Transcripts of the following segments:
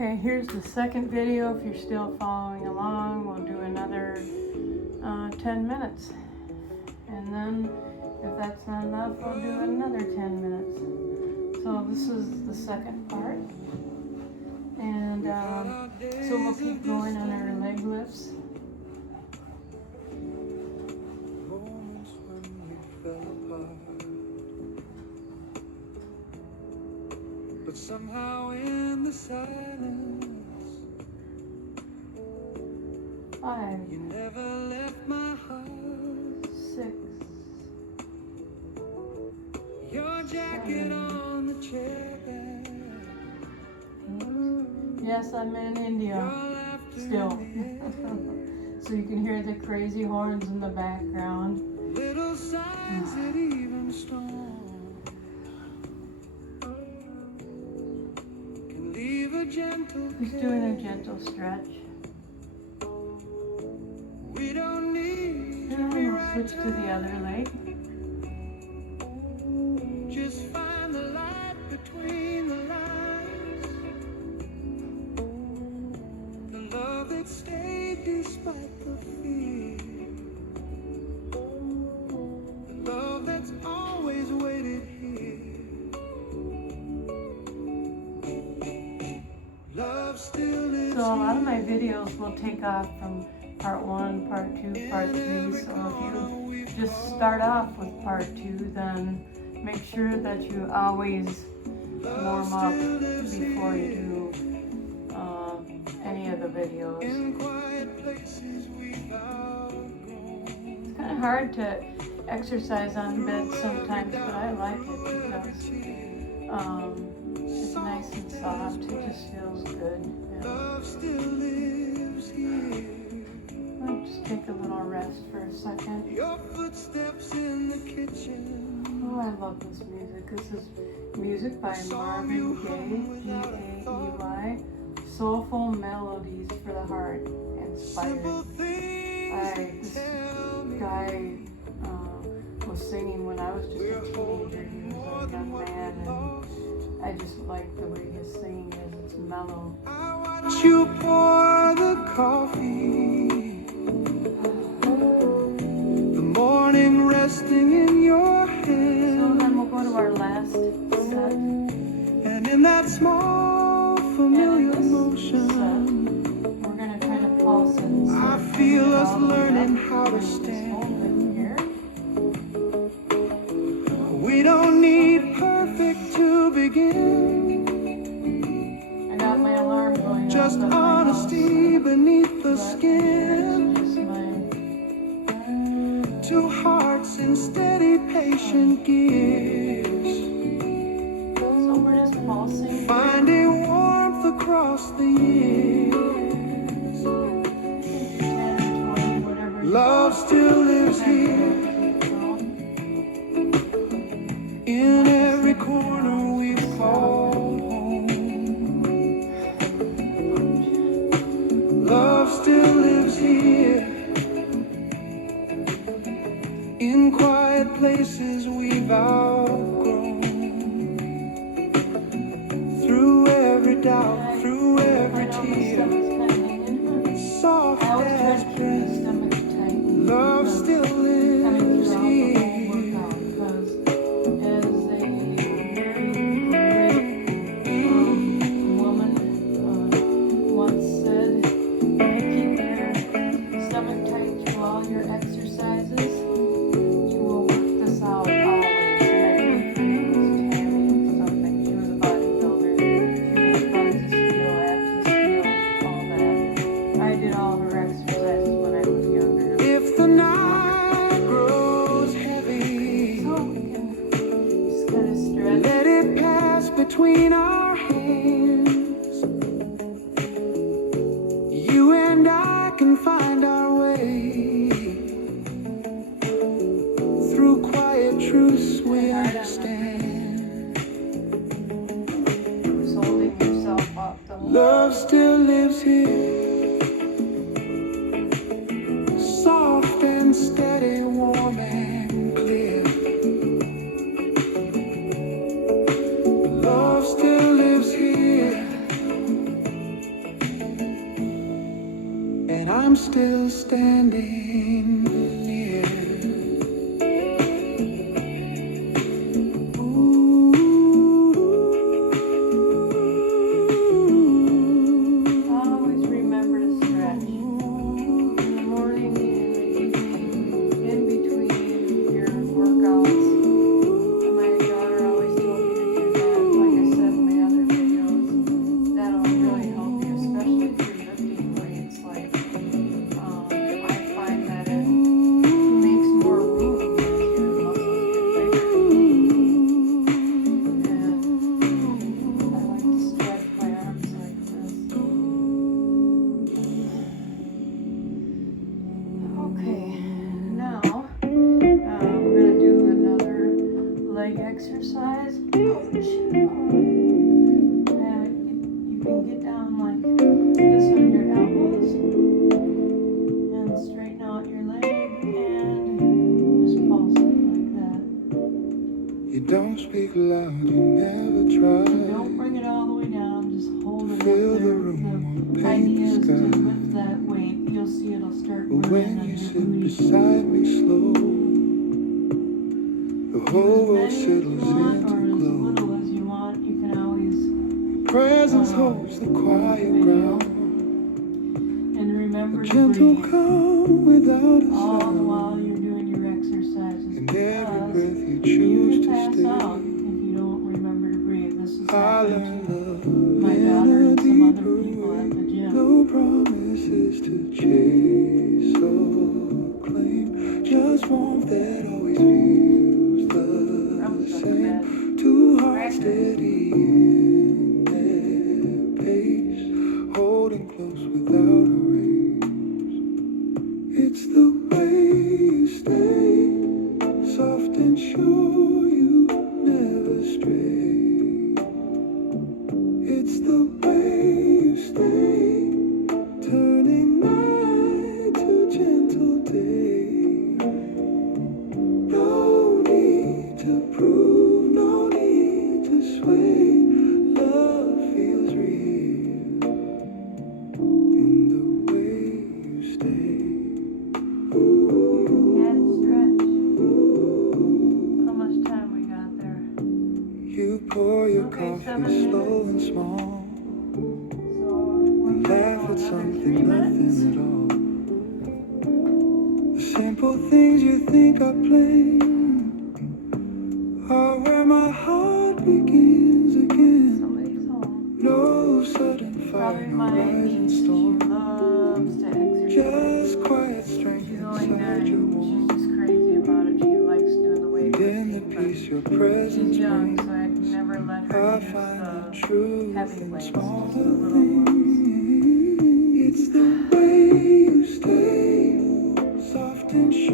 Okay, here's the second video. If you're still following along, we'll do another 10 minutes. And then, if that's not enough, we'll do another 10 minutes. So this is the second part. And so we'll keep going on our leg lifts. But somehow in the silence, 5, you never left my heart. 6, Your jacket 7, on the chair back. 8. Yes, I'm in India still. So you can hear the crazy horns in the background. Little signs that even storm can leave a gentle He's doing a gentle stretch. We don't need And then we'll switch to the other leg. just find the light between the lines. The love that stayed despite the fear. The love that's always waited here. Love still lives So a lot of my videos will take off from part 1, part 2, part 3. So if you just start off with part 2, then make sure that you always warm up before you do any of the videos. in quiet places we've outgrown. It's kind of hard to exercise on bed sometimes, but I like it because it's nice and soft. It just feels good. Love still lives here. I'll just take a little rest for a second. Your footsteps in the kitchen. Oh, I love this music. This is music by Marvin Gaye, G-A-E-Y. Soulful melodies for the heart, inspired. Simple things This guy was singing when I was just a teenager. He was a young man, and I just like the way his singing is. It's mellow. I watch you pour the coffee. The morning resting in your So hand. then we'll go to our last set. And in that small familiar And in this motion, set, we're going to kind of pulse and I start feel bringing it us all the way learning up. how to Bring this stand. whole leg here. We don't need perfect to begin. I got my alarm going Just off at my honesty house, beneath the but skin. it's just my... Two hearts in steady, patient gears, So we're just pulsing. finding warmth across the years. 10, 20, whatever you Love want. still lives here in every corner we've called home. Love still lives here in quiet places we've outgrown. Through every doubt, through every I know my tear, stomach's kind of hanging. soft I always try as to keep the breath, stomach tight. love because still coming lives throughout the whole here. workout, because as a very great woman once said, if you keep your stomach tight through all your exercises, you will work this out always. And I believe her name was Tammy something. She was a bodybuilder. She made buns of steel, abs of steel, all that. I did all her exercises when I was younger. If the night grows heavy, So we can just kind of stretch. let it pass between our hands. You and I can find our way through quiet truths we understand. Just holding yourself up the whole Love still lives here, soft and steady, warm and clear. Love still lives here I'm still standing here. Always remember to stretch in the morning, in the evening, in between your workouts. And my daughter always told me to do that. Like I said in my other videos, that'll really help you, especially if you're lifting weights. Like, I find that it makes more room as your muscles get bigger. And I like to stretch my arms like this. Okay, now we're gonna do another leg exercise. Ouch. And you can get down like this on your elbows and straighten out your leg and just pulse it like that. You don't speak loud, you never And try. don't bring it all the way down, just hold it up Fill the there. room, The paint idea is the to sky. lift that weight. You'll see it'll start But burning when on you your sit booty. beside me slow, the Do whole as world many as you settles want or into as glow. little as you want. You can always Presence holds the quiet video. ground. And remember A to gentle breathe calm without a all the sound. while you're doing your exercises, And every because breath you you choose can to pass stay. out if you don't remember to breathe. This has I happened learned to love my in daughter a and some other deeper people way. at the gym. No promises to chase or claim. Just warmth that always feels the same. Two hearts steady in their pace, holding close without a race. It's the way you stay, soft and sure you never stray. It's the way you stay, turning night to gentle day. No need to prove, no need to sway. Love feels real in the way you stay. Cat stretch. How much time we got there? You pour your Okay, coffee 7 slow minutes. and small, So and we're laugh going at to go another 3 something, minutes. nothing at all. The simple things you think are plain are where my heart begins again. Somebody's home. No sudden fire, Probably no my rising niece. She storm. loves to exercise. Just quiet strength She's only inside your 9. She's womb. just crazy about it. She likes doing the And in the weightlifting, peace your but presence she's young, brings, so I can never let her I use find the the truth heavy in weights, small just the little ones. things. It's the way you stay, soft and sure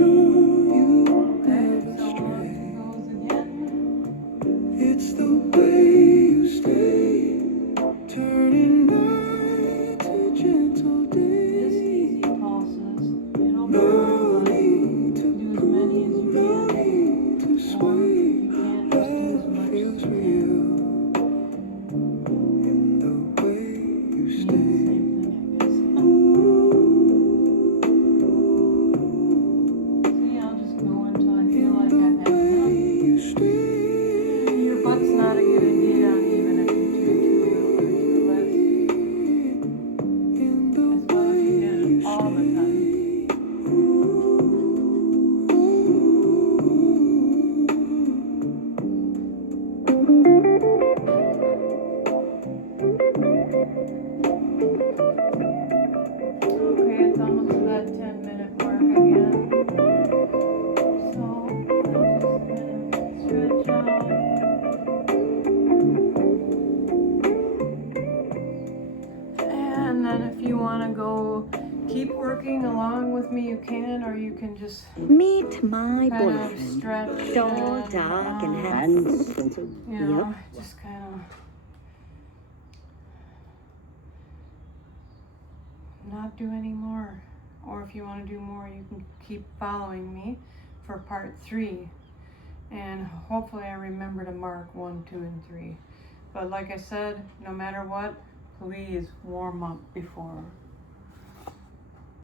you Okay, never so stray. on goes again. It's the way you stay, turning night to gentle Just easy day. pulses. It'll No burn, but need to do as prove, many as you no can. need to Or if sway. you can't, just do as Love much as feels you can. real in the way you Means the stay. same thing, I guess. See, I'll just go until I feel like I've had enough. You stay. Your butt's not gonna get uneven if you do too little or too less. That's why if you did it all the time. Okay, it's almost to that 10-minute mark again. So I'm just gonna stretch out. And then if you want to go keep working along with me, you can, or you can just Meet my kind of boyfriend. stretch Tall, and, dark, and handsome. you know, just kind of not do any more. Or if you want to do more, you can keep following me for part 3. And hopefully I remember to mark 1, 2, and 3. But like I said, no matter what, please warm up before.